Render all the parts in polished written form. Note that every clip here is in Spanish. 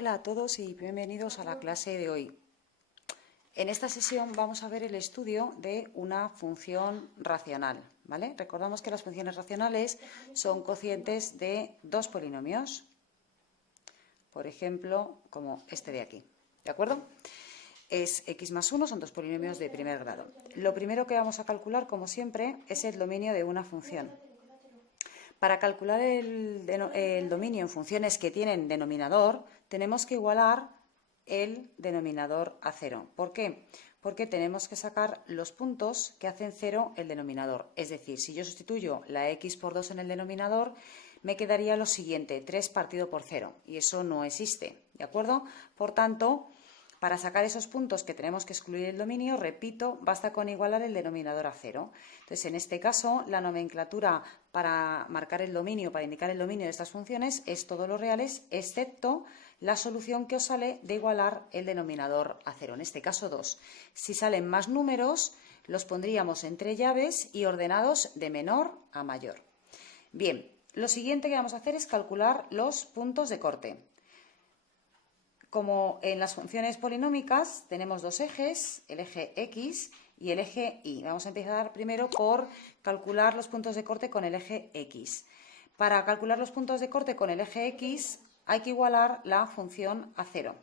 Hola a todos y bienvenidos a la clase de hoy. En esta sesión vamos a ver el estudio de una función racional, ¿vale? Recordamos que las funciones racionales son cocientes de dos polinomios, por ejemplo, como este de aquí, ¿de acuerdo? Es x más 1, son dos polinomios de primer grado. Lo primero que vamos a calcular, como siempre, es el dominio de una función. Para calcular el dominio en funciones que tienen denominador, tenemos que igualar el denominador a 0. ¿Por qué? Porque tenemos que sacar los puntos que hacen 0 el denominador. Es decir, si yo sustituyo la x por 2 en el denominador, me quedaría lo siguiente, 3 partido por 0. Y eso no existe, ¿de acuerdo? Por tanto, para sacar esos puntos que tenemos que excluir el dominio, repito, basta con igualar el denominador a 0. Entonces, en este caso, la nomenclatura para marcar el dominio, para indicar el dominio de estas funciones, es todos los reales, excepto la solución que os sale de igualar el denominador a 0, en este caso 2. Si salen más números, los pondríamos entre llaves y ordenados de menor a mayor. Bien, lo siguiente que vamos a hacer es calcular los puntos de corte. Como en las funciones polinómicas tenemos dos ejes, el eje x y el eje y. Vamos a empezar primero por calcular los puntos de corte con el eje x. Para calcular los puntos de corte con el eje x hay que igualar la función a 0.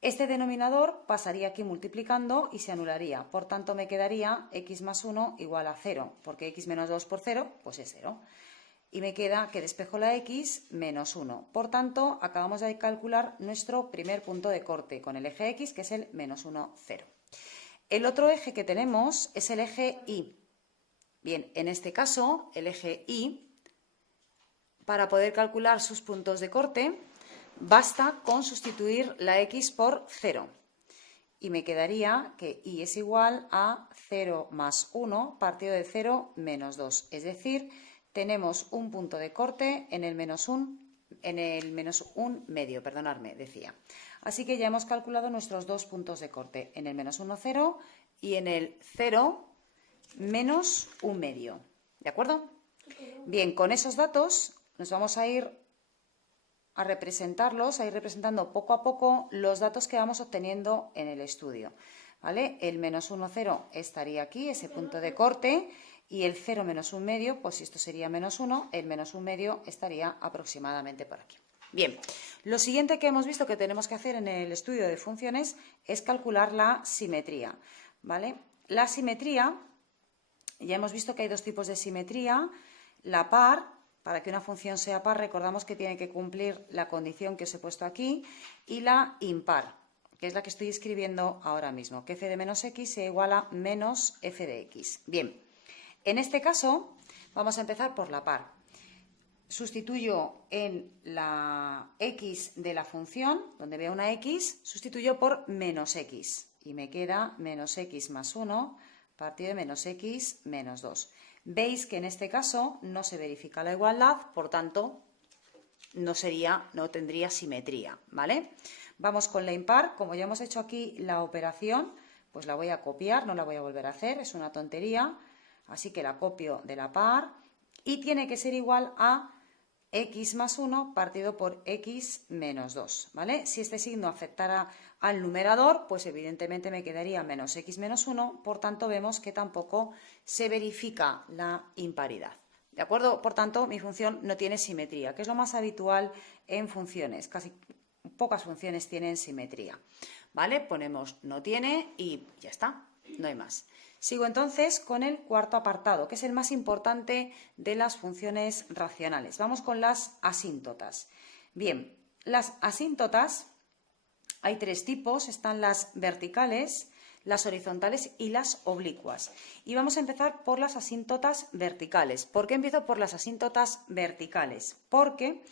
Este denominador pasaría aquí multiplicando y se anularía. Por tanto, me quedaría x más 1 igual a 0, porque x menos 2 por 0 pues es 0. Y me queda que despejo la x menos 1. Por tanto, acabamos de calcular nuestro primer punto de corte con el eje x, que es el menos 1, 0. El otro eje que tenemos es el eje y. Bien, en este caso, el eje y, para poder calcular sus puntos de corte, basta con sustituir la x por 0. Y me quedaría que y es igual a 0 más 1 partido de 0 menos 2. Es decir, tenemos un punto de corte en el menos 1 medio, perdonadme, decía. Así que ya hemos calculado nuestros dos puntos de corte, en el menos 1, 0 y en el 0 menos 1 medio. ¿De acuerdo? Bien, con esos datos nos vamos a ir representando poco a poco los datos que vamos obteniendo en el estudio. ¿Vale? El menos 1, 0 estaría aquí, ese punto de corte, y el 0 menos 1 medio, pues si esto sería menos 1, el menos 1 medio estaría aproximadamente por aquí. Bien, lo siguiente que hemos visto que tenemos que hacer en el estudio de funciones es calcular la simetría. ¿Vale? La simetría, ya hemos visto que hay dos tipos de simetría, la par. Para que una función sea par, recordamos que tiene que cumplir la condición que os he puesto aquí, y la impar, que es la que estoy escribiendo ahora mismo, que f de menos x se iguala a menos f de x. Bien, en este caso vamos a empezar por la par. Sustituyo en la x de la función, donde veo una x, sustituyo por menos x, y me queda menos x más 1 partido de menos x menos 2. Veis que en este caso no se verifica la igualdad, por tanto, no tendría simetría, ¿vale? Vamos con la impar. Como ya hemos hecho aquí la operación, pues la voy a copiar, no la voy a volver a hacer, es una tontería. Así que la copio de la par y tiene que ser igual a x más 1 partido por x menos 2, ¿vale? Si este signo afectara al numerador, pues evidentemente me quedaría menos x menos 1, por tanto vemos que tampoco se verifica la imparidad, ¿de acuerdo? Por tanto, mi función no tiene simetría, que es lo más habitual en funciones, casi pocas funciones tienen simetría, ¿vale? Ponemos no tiene y ya está, no hay más. Sigo entonces con el cuarto apartado, que es el más importante de las funciones racionales. Vamos con las asíntotas. Bien, las asíntotas, hay tres tipos, están las verticales, las horizontales y las oblicuas. Y vamos a empezar por las asíntotas verticales. ¿Por qué empiezo por las asíntotas verticales? Porque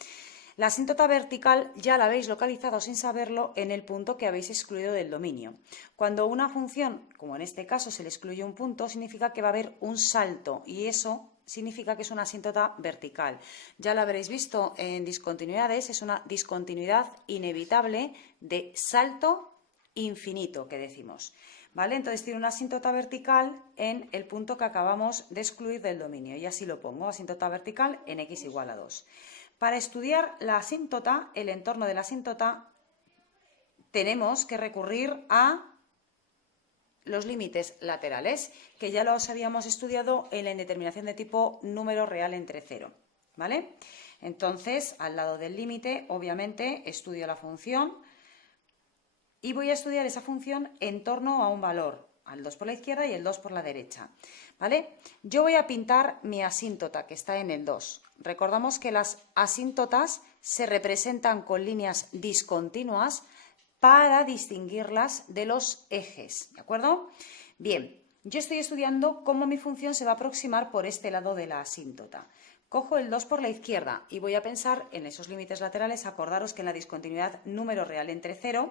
la asíntota vertical ya la habéis localizado sin saberlo en el punto que habéis excluido del dominio. Cuando una función, como en este caso, se le excluye un punto, significa que va a haber un salto y eso significa que es una asíntota vertical. Ya lo habréis visto en discontinuidades, es una discontinuidad inevitable de salto infinito que decimos. ¿Vale? Entonces tiene una asíntota vertical en el punto que acabamos de excluir del dominio y así lo pongo, asíntota vertical en x igual a 2. Para estudiar la asíntota, el entorno de la asíntota, tenemos que recurrir a los límites laterales, que ya los habíamos estudiado en la indeterminación de tipo número real entre 0, ¿vale? Entonces, al lado del límite, obviamente, estudio la función y voy a estudiar esa función en torno a un valor, al 2 por la izquierda y el 2 por la derecha, ¿vale? Yo voy a pintar mi asíntota, que está en el 2. Recordamos que las asíntotas se representan con líneas discontinuas para distinguirlas de los ejes, ¿de acuerdo? Bien, yo estoy estudiando cómo mi función se va a aproximar por este lado de la asíntota. Cojo el 2 por la izquierda y voy a pensar en esos límites laterales. Acordaros que en la discontinuidad número real entre 0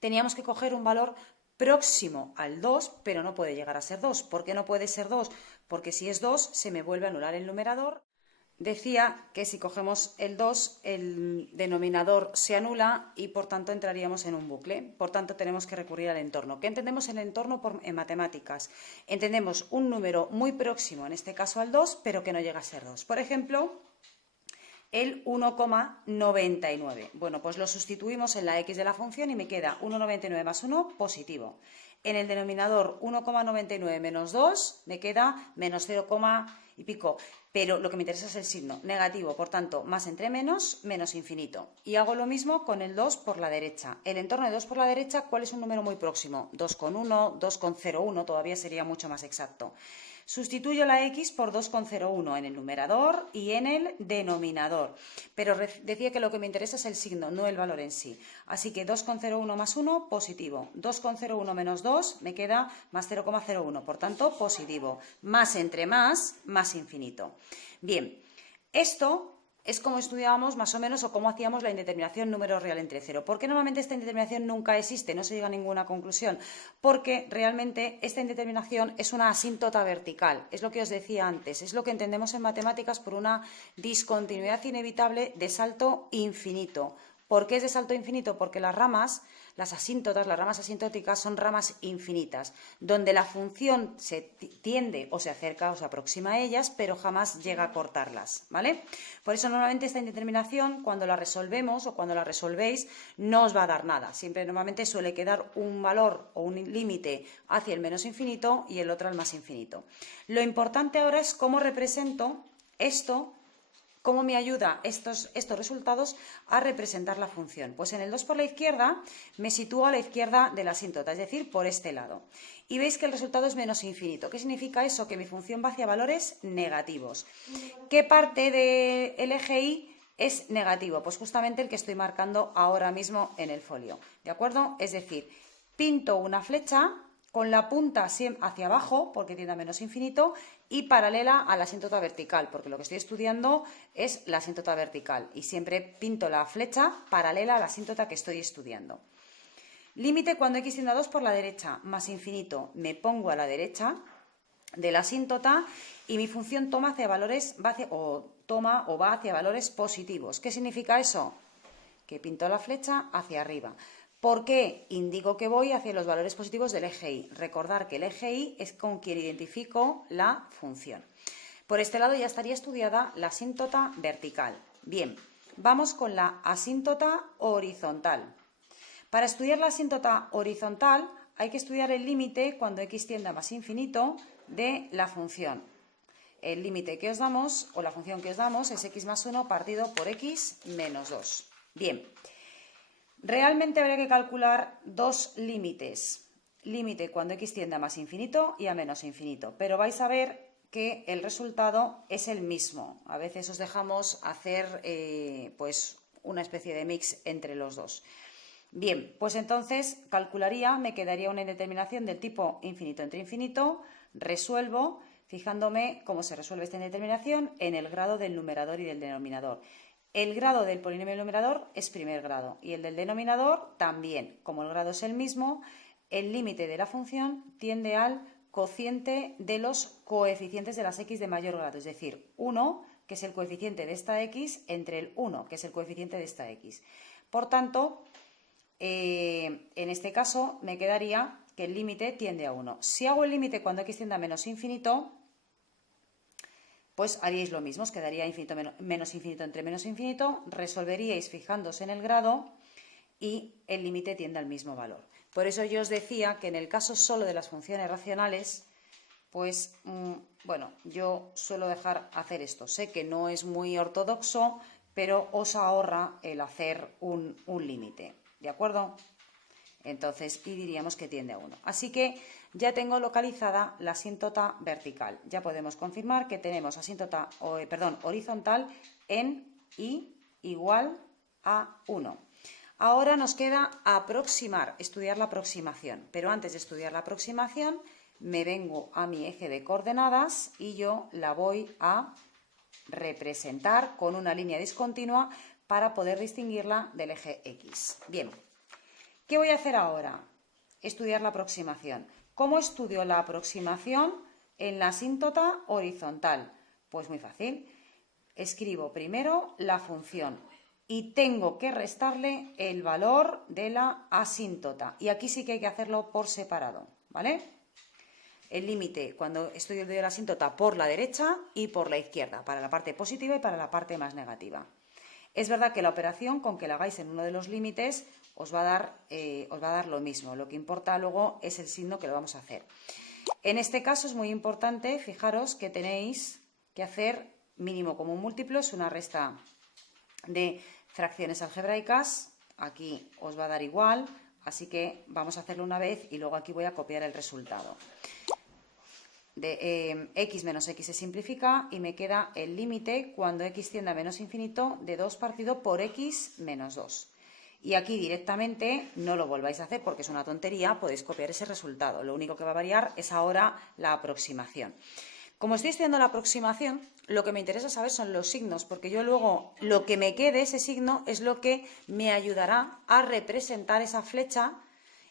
teníamos que coger un valor próximo al 2, pero no puede llegar a ser 2. ¿Por qué no puede ser 2? Porque si es 2 se me vuelve a anular el numerador. Decía que si cogemos el 2, el denominador se anula y por tanto entraríamos en un bucle. Por tanto, tenemos que recurrir al entorno. ¿Qué entendemos en entorno en matemáticas? Entendemos un número muy próximo, en este caso al 2, pero que no llega a ser 2. Por ejemplo, el 1,99. Bueno, pues lo sustituimos en la x de la función y me queda 1,99 más 1, positivo. En el denominador 1,99 menos 2 me queda menos 0, y pico. Pero lo que me interesa es el signo, negativo, por tanto, más entre menos, menos infinito. Y hago lo mismo con el 2 por la derecha. El entorno de 2 por la derecha, ¿cuál es un número muy próximo? 2,1, 2,01, todavía sería mucho más exacto. Sustituyo la x por 2,01 en el numerador y en el denominador. Pero decía que lo que me interesa es el signo, no el valor en sí. Así que 2,01 más 1, positivo. 2,01 menos 2 me queda más 0,01, por tanto, positivo. Más entre más infinito. Bien, esto es como estudiábamos más o menos o cómo hacíamos la indeterminación número real entre 0. ¿Por qué normalmente esta indeterminación nunca existe? No se llega a ninguna conclusión. Porque realmente esta indeterminación es una asíntota vertical. Es lo que os decía antes. Es lo que entendemos en matemáticas por una discontinuidad inevitable de salto infinito. ¿Por qué es de salto infinito? Porque las ramas, las asíntotas, las ramas asintóticas son ramas infinitas, donde la función se tiende o se acerca o se aproxima a ellas, pero jamás llega a cortarlas, ¿vale? Por eso normalmente esta indeterminación, cuando la resolvemos o cuando la resolvéis, no os va a dar nada. Siempre normalmente suele quedar un valor o un límite hacia el menos infinito y el otro al más infinito. Lo importante ahora es cómo represento esto. ¿Cómo me ayuda estos resultados a representar la función? Pues en el 2 por la izquierda me sitúo a la izquierda de la asíntota, es decir, por este lado. Y veis que el resultado es menos infinito. ¿Qué significa eso? Que mi función va hacia valores negativos. ¿Qué parte del eje Y es negativo? Pues justamente el que estoy marcando ahora mismo en el folio. ¿De acuerdo? Es decir, pinto una flecha con la punta hacia abajo, porque tiende a menos infinito, y paralela a la asíntota vertical, porque lo que estoy estudiando es la asíntota vertical, y siempre pinto la flecha paralela a la asíntota que estoy estudiando. Límite cuando x tiende a 2 por la derecha, más infinito, me pongo a la derecha de la asíntota y mi función toma hacia valores, va hacia valores positivos. ¿Qué significa eso? Que pinto la flecha hacia arriba. ¿Por qué? Indico que voy hacia los valores positivos del eje Y. Recordar que el eje Y es con quien identifico la función. Por este lado ya estaría estudiada la asíntota vertical. Bien, vamos con la asíntota horizontal. Para estudiar la asíntota horizontal hay que estudiar el límite cuando x tiende a más infinito de la función. El límite que os damos, o la función que os damos, es x más 1 partido por x menos 2. Bien. Realmente habría que calcular dos límites. Límite cuando x tiende a más infinito y a menos infinito. Pero vais a ver que el resultado es el mismo. A veces os dejamos hacer pues una especie de mix entre los dos. Bien, pues entonces calcularía, me quedaría una indeterminación del tipo infinito entre infinito. Resuelvo fijándome cómo se resuelve esta indeterminación en el grado del numerador y del denominador. El grado del polinomio numerador es primer grado y el del denominador también. Como el grado es el mismo, el límite de la función tiende al cociente de los coeficientes de las x de mayor grado, es decir, 1, que es el coeficiente de esta x, entre el 1, que es el coeficiente de esta x. Por tanto, en este caso me quedaría que el límite tiende a 1. Si hago el límite cuando x tiende a menos infinito, pues haríais lo mismo, os quedaría infinito menos infinito entre menos infinito, resolveríais fijándose en el grado y el límite tiende al mismo valor. Por eso yo os decía que en el caso solo de las funciones racionales, pues bueno, yo suelo dejar hacer esto. Sé que no es muy ortodoxo, pero os ahorra el hacer un límite, ¿de acuerdo? Entonces, y diríamos que tiende a 1. Así que ya tengo localizada la asíntota vertical. Ya podemos confirmar que tenemos asíntota, horizontal en y igual a 1. Ahora nos queda aproximar, estudiar la aproximación. Pero antes de estudiar la aproximación, me vengo a mi eje de coordenadas y yo la voy a representar con una línea discontinua para poder distinguirla del eje X. Bien. ¿Qué voy a hacer ahora? Estudiar la aproximación. ¿Cómo estudio la aproximación en la asíntota horizontal? Pues muy fácil. Escribo primero la función y tengo que restarle el valor de la asíntota. Y aquí sí que hay que hacerlo por separado, ¿vale? El límite cuando estudio la asíntota por la derecha y por la izquierda, para la parte positiva y para la parte más negativa. Es verdad que la operación, con que la hagáis en uno de los límites, os va a dar lo mismo. Lo que importa luego es el signo que lo vamos a hacer. En este caso es muy importante, fijaros que tenéis que hacer mínimo común múltiplo, es una resta de fracciones algebraicas. Aquí os va a dar igual, así que vamos a hacerlo una vez y luego aquí voy a copiar el resultado. X menos X se simplifica y me queda el límite cuando X tiende a menos infinito de 2 partido por X menos 2. Y aquí directamente no lo volváis a hacer porque es una tontería, podéis copiar ese resultado. Lo único que va a variar es ahora la aproximación. Como estoy estudiando la aproximación, lo que me interesa saber son los signos, porque yo luego lo que me quede, ese signo, es lo que me ayudará a representar esa flecha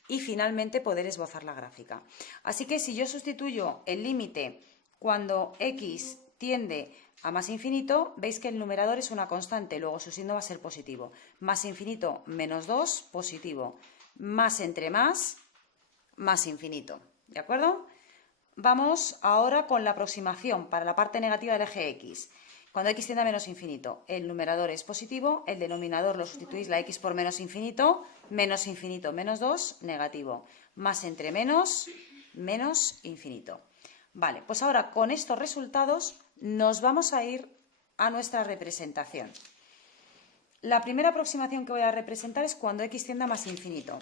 y finalmente poder esbozar la gráfica. Así que si yo sustituyo el límite cuando X tiende a más infinito, veis que el numerador es una constante, luego su signo va a ser positivo. Más infinito menos 2, positivo. Más entre más infinito. ¿De acuerdo? Vamos ahora con la aproximación para la parte negativa del eje X. Cuando X tiende a menos infinito, el numerador es positivo, el denominador lo sustituís la X por menos infinito, menos 2, negativo. Más entre menos infinito. Vale, pues ahora con estos resultados nos vamos a ir a nuestra representación. La primera aproximación que voy a representar es cuando X tiende a más infinito.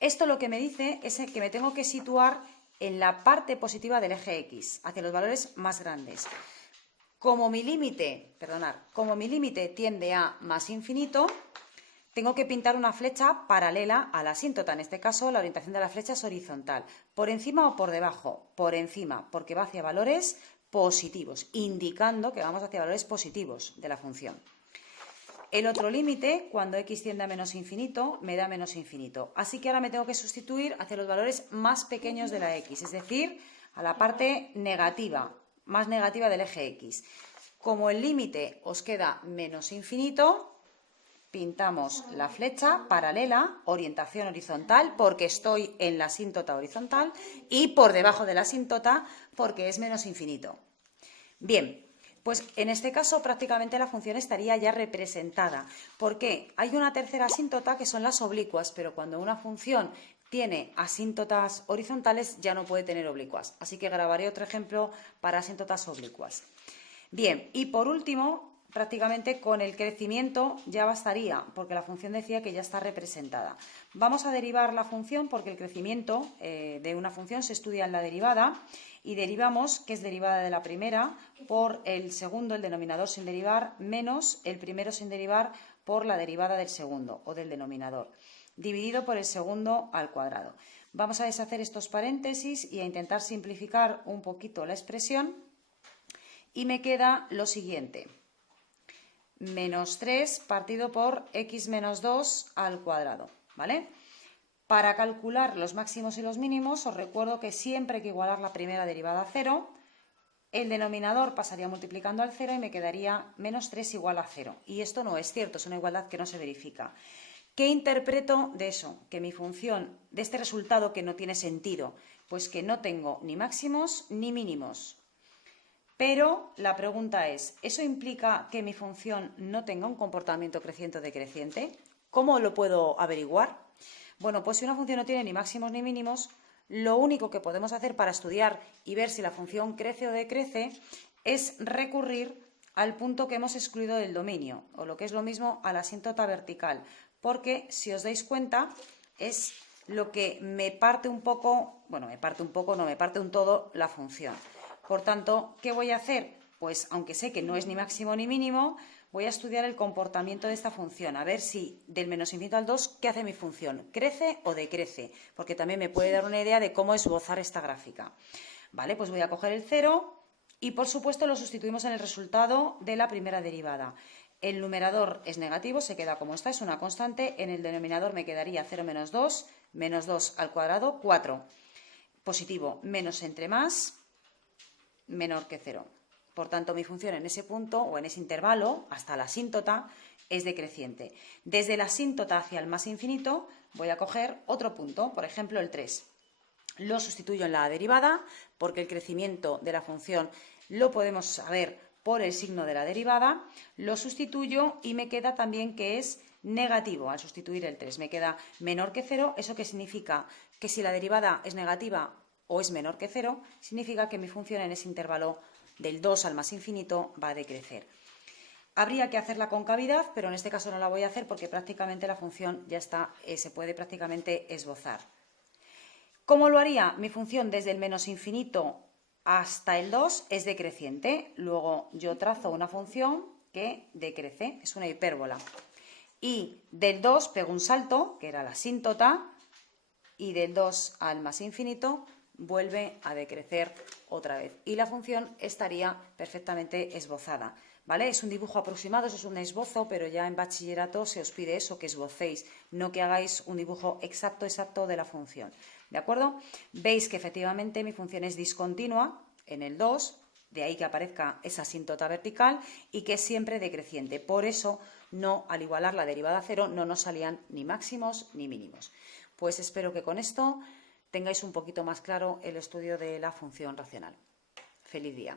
Esto lo que me dice es que me tengo que situar en la parte positiva del eje X, hacia los valores más grandes. Como mi límite tiende a más infinito, tengo que pintar una flecha paralela a la asíntota. En este caso, la orientación de la flecha es horizontal. ¿Por encima o por debajo? Por encima, porque va hacia valores positivos, indicando que vamos hacia valores positivos de la función. El otro límite, cuando X tiende a menos infinito, me da menos infinito. Así que ahora me tengo que sustituir hacia los valores más pequeños de la X, es decir, a la parte negativa, más negativa del eje X. Como el límite os queda menos infinito, pintamos la flecha paralela, orientación horizontal, porque estoy en la asíntota horizontal, y por debajo de la asíntota, porque es menos infinito. Bien, pues en este caso prácticamente la función estaría ya representada. ¿Por qué? Hay una tercera asíntota que son las oblicuas, pero cuando una función tiene asíntotas horizontales ya no puede tener oblicuas. Así que grabaré otro ejemplo para asíntotas oblicuas. Bien, y por último, prácticamente con el crecimiento ya bastaría, porque la función decía que ya está representada. Vamos a derivar la función porque el crecimiento de una función se estudia en la derivada y derivamos, que es derivada de la primera, por el segundo, el denominador sin derivar, menos el primero sin derivar por la derivada del segundo o del denominador, dividido por el segundo al cuadrado. Vamos a deshacer estos paréntesis y a intentar simplificar un poquito la expresión y me queda lo siguiente. Menos 3 partido por x menos 2 al cuadrado, ¿vale? Para calcular los máximos y los mínimos, os recuerdo que siempre hay que igualar la primera derivada a 0. El denominador pasaría multiplicando al 0 y me quedaría menos 3 igual a 0. Y esto no es cierto, es una igualdad que no se verifica. ¿Qué interpreto de eso? Que mi función, de este resultado que no tiene sentido, pues que no tengo ni máximos ni mínimos. Pero la pregunta es, ¿eso implica que mi función no tenga un comportamiento creciente o decreciente? ¿Cómo lo puedo averiguar? Bueno, pues si una función no tiene ni máximos ni mínimos, lo único que podemos hacer para estudiar y ver si la función crece o decrece es recurrir al punto que hemos excluido del dominio, o lo que es lo mismo a la asíntota vertical, porque si os dais cuenta es lo que me parte un poco, bueno, me parte un todo la función. Por tanto, ¿qué voy a hacer? Pues aunque sé que no es ni máximo ni mínimo, voy a estudiar el comportamiento de esta función, a ver si del menos infinito al 2, ¿qué hace mi función? ¿Crece o decrece? Porque también me puede dar una idea de cómo esbozar esta gráfica. Vale, pues voy a coger el 0 y por supuesto lo sustituimos en el resultado de la primera derivada. El numerador es negativo, se queda como está, es una constante. En el denominador me quedaría 0 menos 2 al cuadrado, 4. Positivo, menos entre más, menor que 0. Por tanto, mi función en ese punto o en ese intervalo, hasta la asíntota, es decreciente. Desde la asíntota hacia el más infinito voy a coger otro punto, por ejemplo el 3. Lo sustituyo en la derivada porque el crecimiento de la función lo podemos saber por el signo de la derivada. Lo sustituyo y me queda también que es negativo al sustituir el 3. Me queda menor que 0. ¿Eso qué significa? Que si la derivada es negativa o es menor que 0, significa que mi función en ese intervalo del 2 al más infinito va a decrecer. Habría que hacer la concavidad, pero en este caso no la voy a hacer porque prácticamente la función ya está, se puede prácticamente esbozar. ¿Cómo lo haría? Mi función desde el menos infinito hasta el 2 es decreciente. Luego yo trazo una función que decrece, es una hipérbola. Y del 2 pego un salto, que era la asíntota, y del 2 al más infinito vuelve a decrecer otra vez. Y la función estaría perfectamente esbozada. ¿Vale? Es un dibujo aproximado, eso es un esbozo, pero ya en bachillerato se os pide eso, que esbocéis, no que hagáis un dibujo exacto de la función. ¿De acuerdo? Veis que efectivamente mi función es discontinua en el 2, de ahí que aparezca esa asíntota vertical y que es siempre decreciente. Por eso, no, al igualar la derivada a 0, no nos salían ni máximos ni mínimos. Pues espero que con esto tengáis un poquito más claro el estudio de la función racional. Feliz día.